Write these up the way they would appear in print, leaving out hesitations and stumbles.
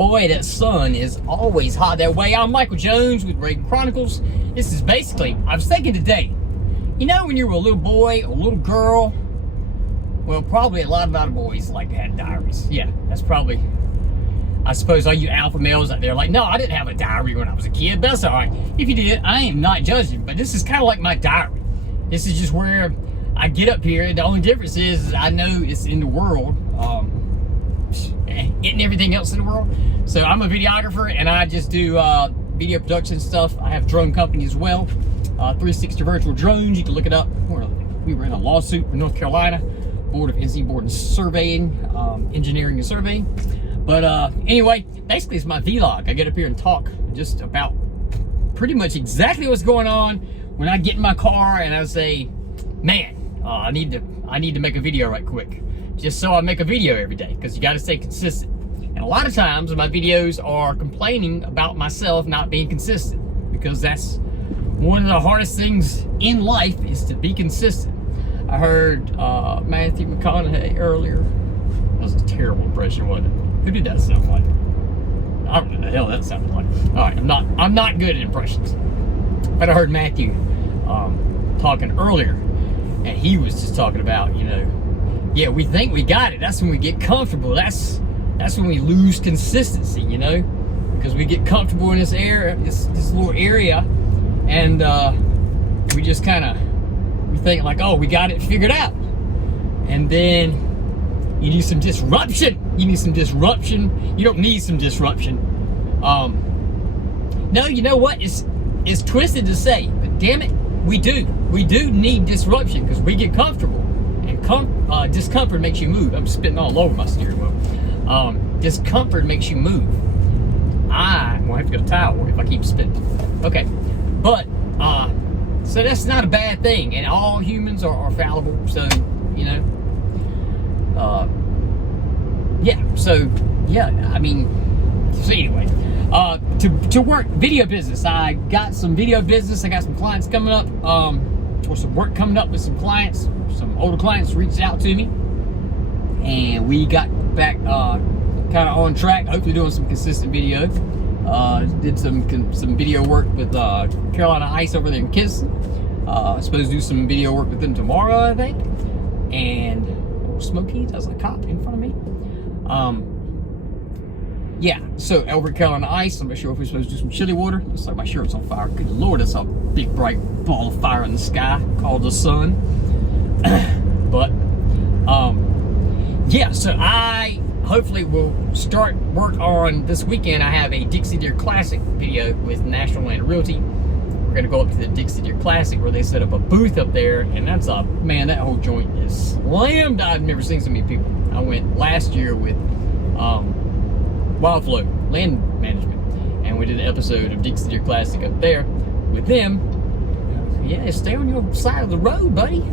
boy, that sun is always hot that way. I'm Michael Jones with Rayden Chronicles. This is basically, I was thinking today, you know when you were a little boy or a little girl, well, probably a lot of boys like had diaries. Yeah, that's probably, I suppose all you alpha males out there like, no, I didn't have a diary when I was a kid, but that's all right. If you did, I am not judging, but this is kind of like my diary. This is just where I get up here. The only difference is I know it's in the world, and everything else in the world. So I'm a videographer and I just do video production stuff. I have a drone company as well, 360 virtual drones. You can look it up. We were in a lawsuit with North Carolina Board of NC Board and Surveying, Engineering and Surveying. But anyway, basically it's my vlog. I get up here and talk just about pretty much exactly what's going on when I get in my car and I say, man, I need to make a video right quick. Just so I make a video every day, because you got to stay consistent. And a lot of times my videos are complaining about myself not being consistent, because that's one of the hardest things in life, is to be consistent. I heard Matthew McConaughey earlier. That was a terrible impression, wasn't it? Who did that sound like? I don't know the hell that sounded like. All right, I'm not good at impressions. But I heard Matthew talking earlier, and he was just talking about, you know, yeah, we think we got it. That's when we get comfortable. That's when we lose consistency, you know, because we get comfortable in this area, this little area, and we just kind of, we think like, oh, we got it figured out, and then you need some disruption. You need some disruption. You don't need some disruption. No, you know what? It's twisted to say, but damn it, we do need disruption, because we get comfortable. And discomfort makes you move. I'm spitting all over my steering wheel. Discomfort makes you move. I won't have to get a towel if I keep spitting. Okay, but so that's not a bad thing, and all humans are fallible. So you know, yeah. So yeah, I mean, so anyway, to work video business. I got some video business. I got some clients coming up. Or some work coming up with some clients. Some older clients reached out to me, and we got back kind of on track. Hopefully doing some consistent video. Did some video work with Carolina Ice over there in Kiss. Supposed to do some video work with them tomorrow, I think. And Smokey, that's a cop in front of me. Yeah, so over at Carolina Ice, I'm not sure if we're supposed to do some chili water. Looks like my shirt's on fire. Good Lord, that's a big bright ball of fire in the sky called the sun. But yeah, so I hopefully will start work on this weekend. I have a Dixie Deer Classic video with National Land Realty. We're gonna go up to the Dixie Deer Classic where they set up a booth up there, and that's a, man, that whole joint is slammed. I've never seen so many people. I went last year with Wildflow Land Management, and we did an episode of Dixie Deer Classic up there with them. Yeah, stay on your side of the road, buddy.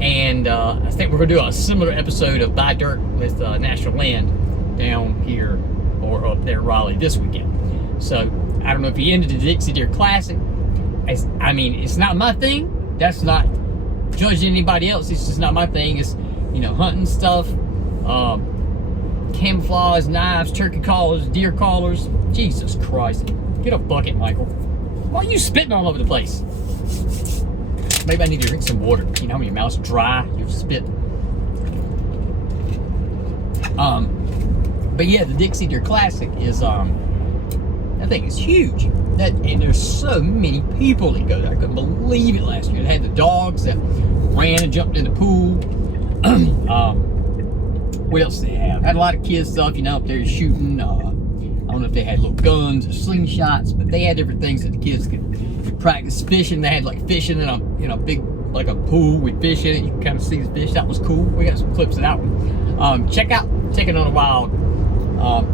And I think we're gonna do a similar episode of Buy Dirt with National Land down here or up there Raleigh this weekend. So I don't know if you're into the Dixie Deer Classic. I mean, it's not my thing. That's not judging anybody else. It's just not my thing. It's, you know, hunting stuff, camouflage, knives, turkey collars, deer collars. Jesus Christ. Get a bucket, Michael. Why are you spitting all over the place? Maybe I need to drink some water. You know how many mouths dry you spit? But yeah, the Dixie Deer Classic is, that thing is huge. And there's so many people that go there. I couldn't believe it last year. They had the dogs that ran and jumped in the pool. What else did they have? Had a lot of kids stuff, you know, up there shooting. I don't know if they had little guns or slingshots, but they had different things that the kids could practice fishing. They had like fishing in a big, like a pool with fish in it. You can kind of see the fish. That was cool. We got some clips of that one. Check out Taking on a Wild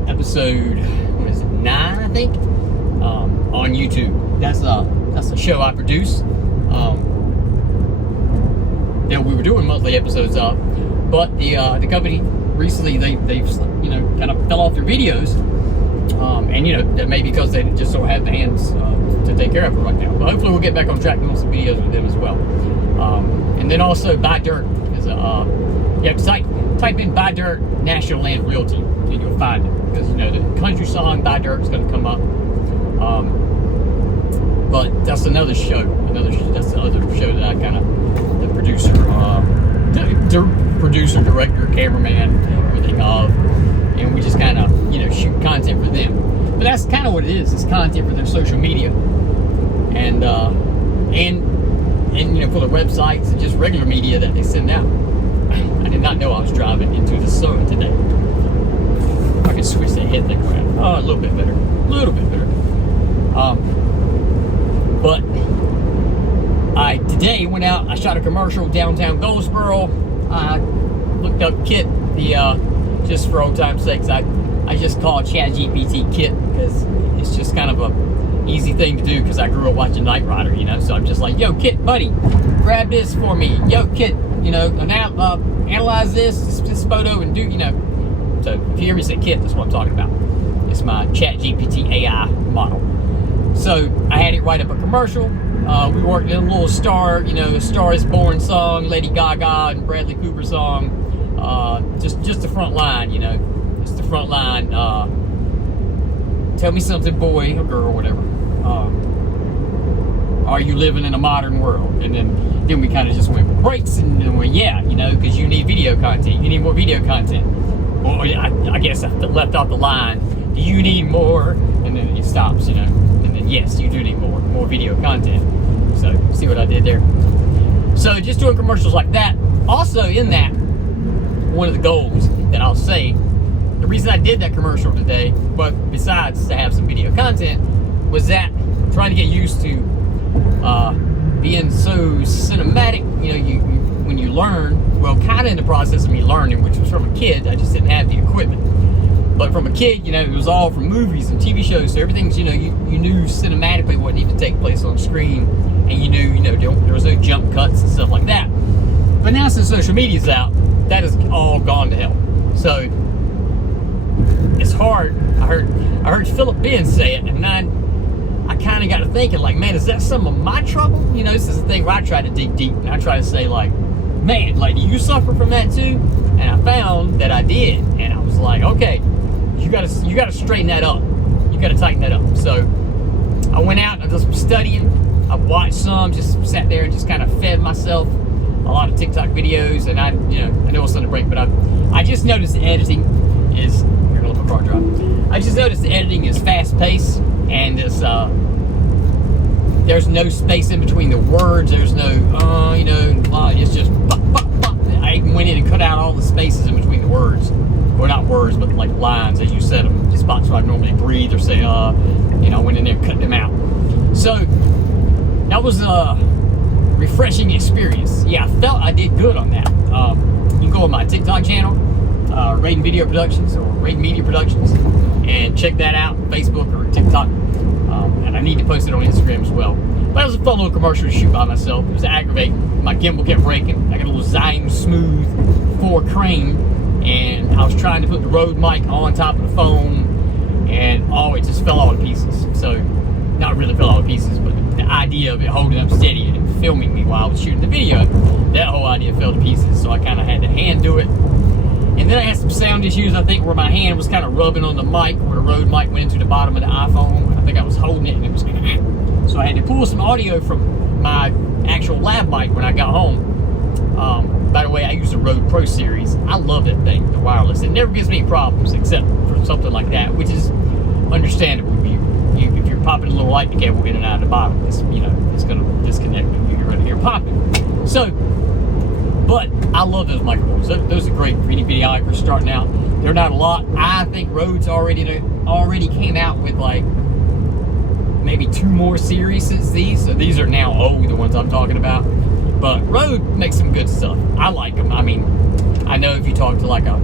episode, what is it, 9, I think, on YouTube. That's a show I produce. That we were doing monthly episodes of, but the company recently they've you know kind of fell off their videos, and you know that may be because they just don't have the hands to take care of it right now. But hopefully we'll get back on track doing some videos with them as well. And then also Buy Dirt is a you have to type in Buy Dirt National Land Realty. and you'll find it, because you know the country song by Dirk is going to come up. But that's another show. That's the other show that I kind of the producer, director, cameraman, everything of, and we just kind of shoot content for them. But that's kind of what it is. It's content for their social media, and for the websites and just regular media that they send out. I did not know I was driving into the sun today. I can switch that head thing around. Oh, a little bit better. But I today went out. I shot a commercial downtown Goldsboro. I looked up Kit, just for old time's sakes. I just call ChatGPT Kit because it's just kind of a easy thing to do, because I grew up watching Knight Rider, So I'm just like, yo, Kit, buddy, grab this for me. Yo, Kit, analyze this photo and do, So if you hear me say Kit, that's what I'm talking about. It's my ChatGPT AI model. So I had it write up a commercial. We worked in a little Star, A Star Is Born song, Lady Gaga and Bradley Cooper song. Just the front line, Just the front line. Tell me something, boy or girl, whatever. Are you living in a modern world? And then we kind of just went breaks, and then went, yeah, because you need video content. You need more video content. Well, I guess I left off the line. Do you need more? And then it stops, And then yes, you do need more video content. So see what I did there? So just doing commercials like that. Also in that, one of the goals that I'll say, the reason I did that commercial today, but besides to have some video content, was that I'm trying to get used to being so cinematic. When you learn, well, kind of in the process of me learning, which was from a kid. I just didn't have the equipment. But from a kid, it was all from movies and TV shows. So everything's, you knew cinematically what needed to take place on screen, and you knew, there was no jump cuts and stuff like that. But now since social media's out, that has all gone to hell. So it's hard. I heard Philip Ben say it, and I kind of got to thinking, like, man, is that some of my trouble? This is the thing where I try to dig deep, and I try to say, like, man, like, do you suffer from that too? And I found that I did, and I was like, okay, you gotta straighten that up. You gotta tighten that up. So I went out and I did some studying. I watched some, just sat there and just kind of fed myself a lot of TikTok videos, and I know it's on the break, but I just noticed the editing is, here, let my car drive. I just noticed the editing is fast paced, and it's there's no space in between the words. There's no it's just I even went in and cut out all the spaces in between the words. Well, not words, but like lines as you said them. The spots where I normally breathe or say I went in there and cut them out. So that was a refreshing experience. Yeah, I felt I did good on that. You can go on my TikTok channel, Rayden Video Productions or Rayden Media Productions, and check that out, Facebook or TikTok. And I need to post it on Instagram as well. But it was a fun little commercial to shoot by myself. It was aggravating. My gimbal kept breaking. I got a little Zyme Smooth 4 crane, and I was trying to put the Rode mic on top of the phone, and it just fell all to pieces. So, not really fell all to pieces, but the idea of it holding up steady and filming me while I was shooting the video, that whole idea fell to pieces. So I kind of had to hand do it. And then I had some sound issues, I think, where my hand was kind of rubbing on the mic, where the Rode mic went into the bottom of the iPhone. I think I was holding it, and it was kind of... So I had to pull some audio from my actual lav mic when I got home. By the way, I use the Rode Pro Series. I love that thing, the wireless. It never gives me problems, except for something like that, which is understandable. If you're popping a little lightning cable in and out of the bottom, it's going to disconnect when you're going to hear popping. So, but I love those microphones. Those are great for any videographers starting out. They're not a lot. I think Rode's already came out with like maybe 2 more series since these. So these are now old, the ones I'm talking about. But Rode makes some good stuff. I like them. I mean, I know if you talk to like a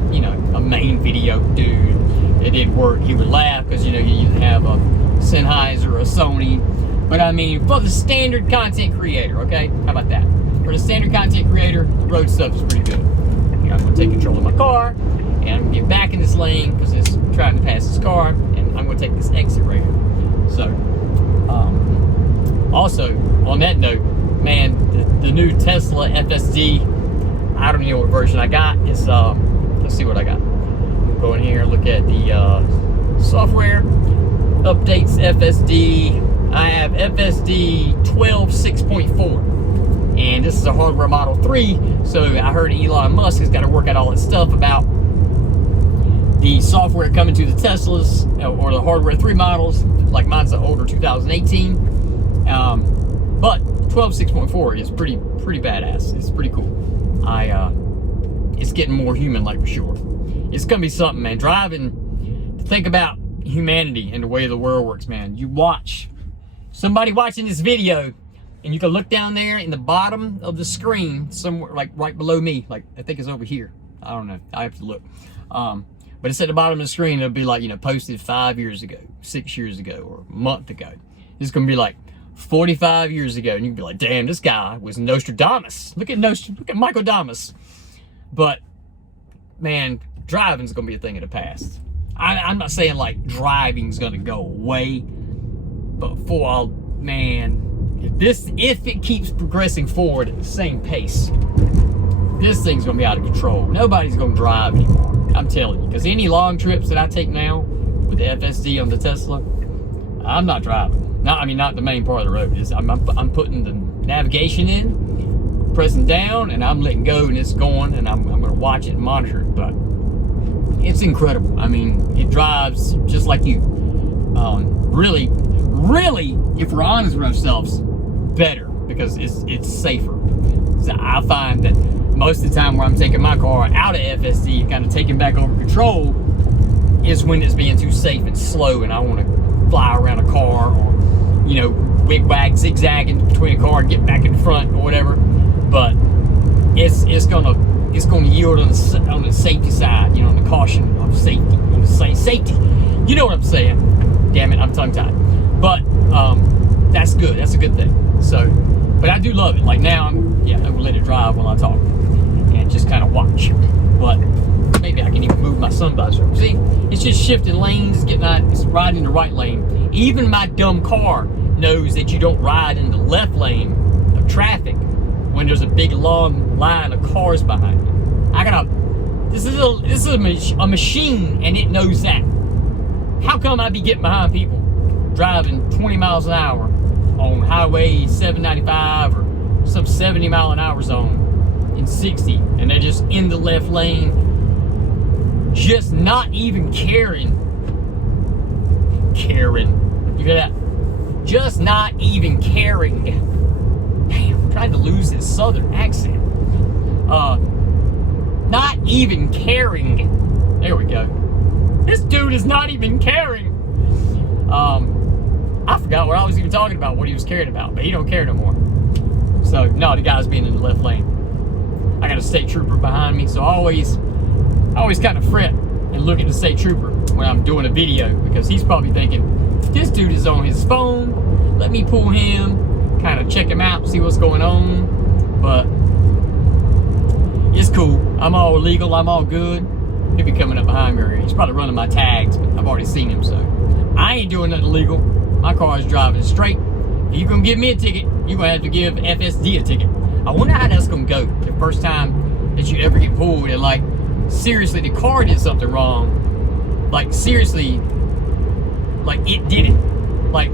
main video dude, it didn't work, he would laugh because you either have a Sennheiser or a Sony. But I mean, for the standard content creator, okay? How about that? For the standard content creator, the Rode stuff is pretty good. I'm going to take control of my car, and I'm going to get back in this lane because it's trying to pass this car, and I'm going to take this exit right here. So, also, on that note, man, the new Tesla FSD, I don't know what version I got. It's, let's see what I got. Go in here, look at the software updates. FSD. I have FSD 12.6.4, and this is a hardware Model 3. So I heard Elon Musk has got to work out all this stuff about the software coming to the Teslas or the hardware 3 models. Like mine's an older 2018, but 12.6.4 is pretty badass. It's pretty cool. It's getting more human-like for sure. It's gonna be something, man. Driving. Think about humanity and the way the world works, man. You watch somebody watching this video, and you can look down there in the bottom of the screen, somewhere like right below me. Like I think it's over here. I don't know. I have to look. But it's at the bottom of the screen. It'll be like, posted 5 years ago, 6 years ago, or a month ago. It's gonna be like 45 years ago, and you can be like, damn, this guy was Nostradamus. Look at Michael Damas. But man, driving's gonna be a thing of the past. I'm not saying like driving's gonna go away, but if it keeps progressing forward at the same pace, this thing's gonna be out of control. Nobody's gonna drive anymore. I'm telling you, because any long trips that I take now with the FSD on the Tesla, I'm not driving. Not the main part of the road. I'm putting the navigation in, pressing down, and I'm letting go, and it's going, and I'm going to watch it and monitor it. But it's incredible. It drives just like you. Really, if we're honest with ourselves, better, because it's safer. So I find that most of the time where I'm taking my car out of FSD, kind of taking back over control, is when it's being too safe and slow, and I want to fly around a car, or wig-wag, zigzagging between a car and get back in front or whatever. But it's gonna yield on the safety side, on the caution of safety. Safety. You know what I'm saying? Damn it, I'm tongue-tied. But that's good. That's a good thing. So, but I do love it. Like now, I'm gonna let it drive while I talk and just kind of watch. But maybe I can even move my sun visor. See, it's just shifting lanes, it's riding in the right lane. Even my dumb car knows that you don't ride in the left lane of traffic when there's a big long line of cars behind you. This is a machine, and it knows that. How come I be getting behind people driving 20 miles an hour on Highway 795 or some 70 mile an hour zone in 60, and they're just in the left lane, just not even caring. You hear that? Just not even caring. Damn, I'm trying to lose this southern accent. Not even caring. There we go. This dude is not even caring. I forgot what I was even talking about, what he was caring about, but he don't care no more. So, no, the guy's being in the left lane. I got a state trooper behind me, so I always kind of fret and look at the state trooper when I'm doing a video, because he's probably thinking, this dude is on his phone, let me pull him, kind of check him out, see what's going on. But it's cool. I'm all legal, I'm all good. He'll be coming up behind me. He's probably running my tags, but I've already seen him, so I ain't doing nothing illegal. My car is driving straight. If you're gonna give me a ticket, you're gonna have to give FSD a ticket. I wonder how that's gonna go the first time that you ever get pulled, and like, seriously, the car did something wrong. Like, seriously, like, it did it. Like,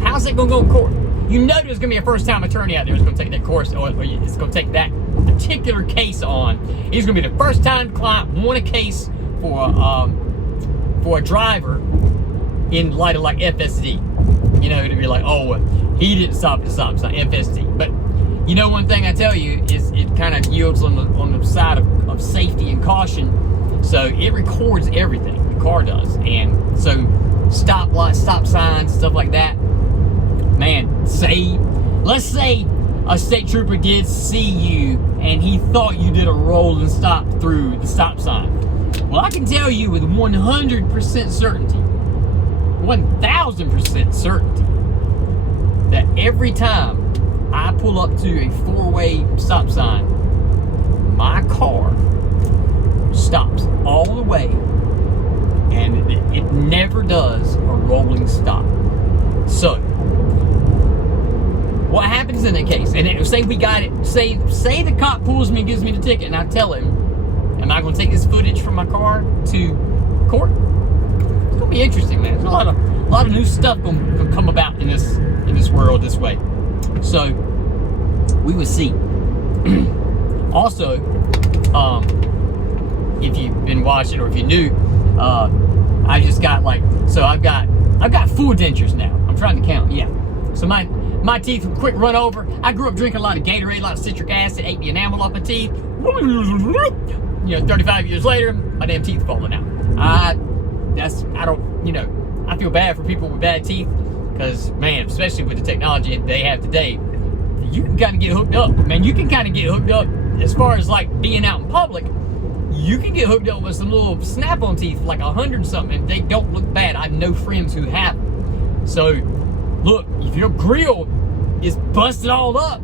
how's it gonna go in court? You know there's gonna be a first time attorney out there who's gonna take that course, or it's gonna take that particular case on. He's gonna be the first time client won a case for a driver in light of like FSD. To be like, oh, he didn't stop at the stop sign, FSD. But one thing I tell you is it kind of yields on the side of safety and caution. So it records everything, the car does. And so stop lights, stop signs, stuff like that. Man, let's say a state trooper did see you and he thought you did a roll and stop through the stop sign. Well, I can tell you with 100% certainty, 1000% certainty, that every time I pull up to a 4-way stop sign, my car stops all the way, and it never does a rolling stop. So, what happens in that case? And say we got it. Say the cop pulls me and gives me the ticket, and I tell him, Am I going to take this footage from my car to court? It's going to be interesting, man. There's a lot of new stuff going to come about in this world this way. So we will see. Also, if you've been watching or if you're new, I just got I've got full dentures now. I'm trying to count. Yeah. So my teeth were quick run over. I grew up drinking a lot of Gatorade, a lot of citric acid, ate the enamel off my teeth. 35 years later, my damn teeth falling out. I feel bad for people with bad teeth because, man, especially with the technology they have today, you can kind of get hooked up. Man, you can kind of get hooked up as far as like being out in public. You can get hooked up with some little snap-on teeth, like 100 something, and they don't look bad. I know friends who have them. So, look, if your grill is busted all up,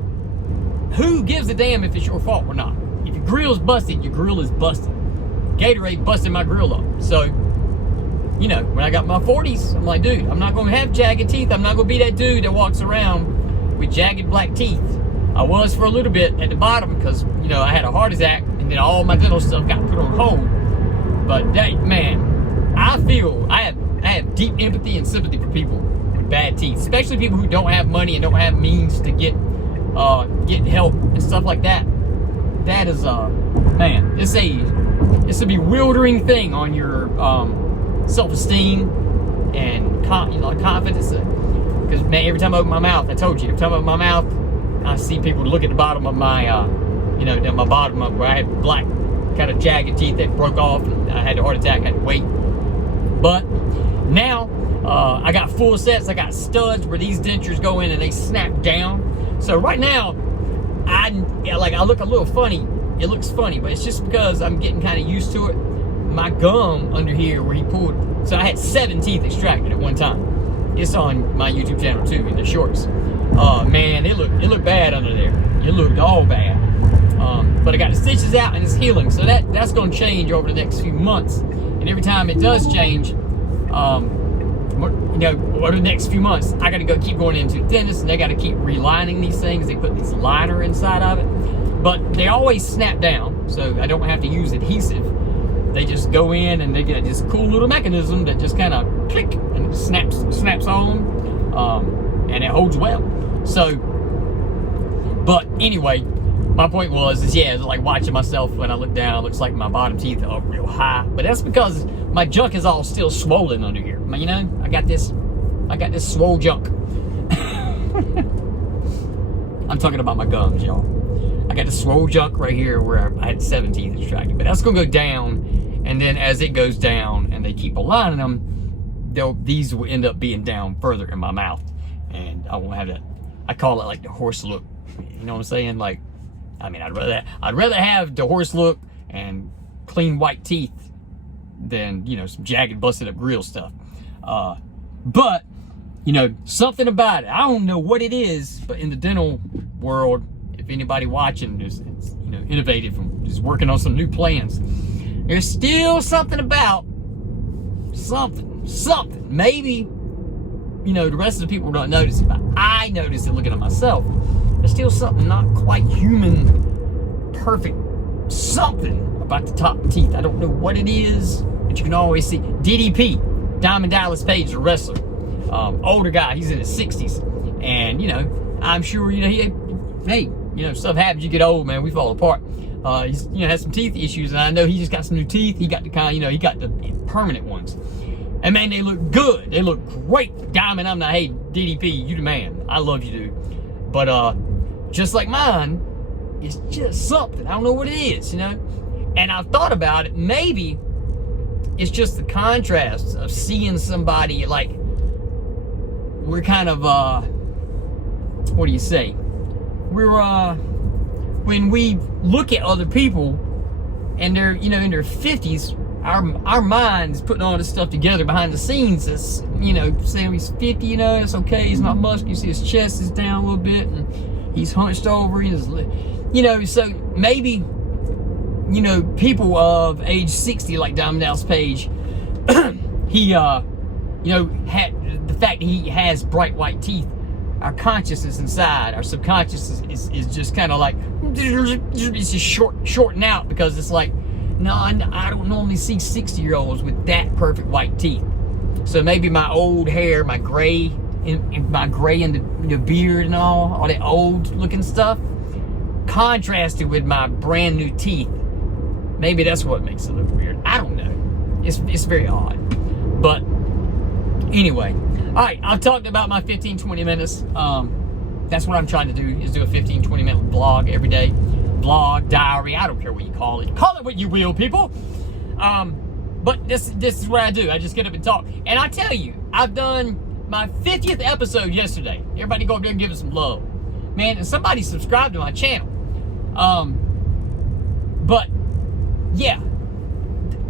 who gives a damn if it's your fault or not? If your grill's busted, your grill is busted. Gatorade busted my grill up. So, when I got my 40s, I'm like, dude, I'm not going to have jagged teeth. I'm not going to be that dude that walks around with jagged black teeth. I was for a little bit at the bottom because, I had a heart attack and then all my dental stuff got put on hold. But, man, I have deep empathy and sympathy for people with bad teeth, especially people who don't have money and don't have means to get help and stuff like that. That is, man, it's a bewildering thing on your self-esteem and confidence. Because, man, every time I open my mouth, I told you, every time I open my mouth, I see people look at the bottom of my, down my bottom of where I had black, kind of jagged teeth that broke off, and I had a heart attack, I had to wait. But now, I got full sets, I got studs where these dentures go in and they snap down. So right now, I look a little funny. It looks funny, but it's just because I'm getting kind of used to it. My gum under here where he pulled, so I had 7 teeth extracted at one time. It's on my YouTube channel too, in the shorts. Man, it looked bad under there. It looked all bad. But I got the stitches out and it's healing, so that's going to change over the next few months. And every time it does change, over the next few months, I got to keep going into the dentist, and they got to keep relining these things. They put this liner inside of it, but they always snap down, so I don't have to use adhesive. They just go in and they get this cool little mechanism that just kind of click and it snaps on, and it holds well. So, but anyway, my point was like watching myself when I look down, it looks like my bottom teeth are real high, but that's because my junk is all still swollen under here. I got this swole junk. I'm talking about my gums, y'all. I got this swole junk right here where I had 7 teeth extracted, but that's gonna go down, and then as it goes down and they keep aligning them, these will end up being down further in my mouth, and I won't have that. I call it like the horse look. You know what I'm saying? I'd rather have the horse look and clean white teeth than some jagged, busted up grill stuff. But something about it, I don't know what it is, but in the dental world, if anybody watching is innovative and is working on some new plans, there's still something about something. Maybe the rest of the people don't notice it, but I notice it looking at myself. There's still something not quite human, perfect, something about the top teeth. I don't know what it is, but you can always see. DDP, Diamond Dallas Page, the wrestler, older guy, he's in his 60s, and I'm sure stuff happens. You get old, man. We fall apart. He's has some teeth issues, and I know he just got some new teeth. He got the he got the permanent ones, and man, they look good. They look great. Diamond, I'm not. Hey, DDP, you the man. I love you, dude. But just like mine, it's just something. I don't know what it is, And I've thought about it. Maybe it's just the contrast of seeing somebody like we're kind of what do you say? We're when we look at other people and they're in their 50s, our minds putting all this stuff together behind the scenes. It's saying he's 50, it's okay, he's not muscular, you see his chest is down a little bit and he's hunched over, so maybe people of age 60 like Diamond Dallas Page, he had the fact that he has bright white teeth. Our consciousness inside, our subconscious is just kind of like it's just shorting out, because it's like No, I don't normally see 60-year-olds with that perfect white teeth. So maybe my old hair, my gray, and the beard and all that old looking stuff, contrasted with my brand new teeth. Maybe that's what makes it look weird. I don't know. It's very odd. But anyway, all right, I've talked about my 15-20 minutes. That's what I'm trying to do, is do a 15-20 minute vlog every day. Vlog, diary, I don't care what you call it. Call it what you will, people. But this is what I do. I just get up and talk. And I tell you, I've done my 50th episode yesterday. Everybody go up there and give us some love. Man, and somebody subscribed to my channel. But yeah,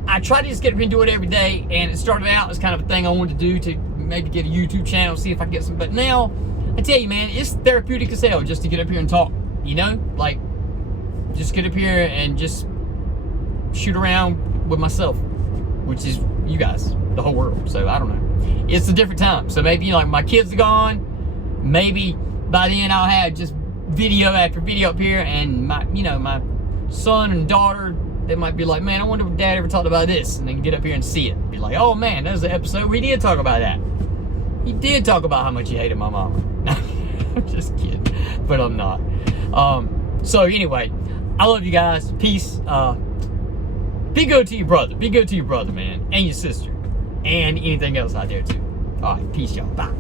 I try to just get up and do it every day, and it started out as kind of a thing I wanted to do to maybe get a YouTube channel, see if I can get some, but now, I tell you, man, it's therapeutic as hell just to get up here and talk, you know? Like, just get up here and just shoot around with myself, which is you guys, the whole world, so I don't know. It's a different time, so maybe, you know, like, my kids are gone, maybe by then I'll have just video after video up here, and my, you know, my son and daughter, they might be like, man, I wonder if Dad ever talked about this, and they can get up here and see it. Be like, oh man, that was the episode where he did talk about that. He did talk about how much he hated my mama. I'm just kidding, but I'm not. So anyway, I love you guys. Peace. Be good to your brother. Be good to your brother, man, and your sister, and anything else out there too. All right, peace, y'all. Bye.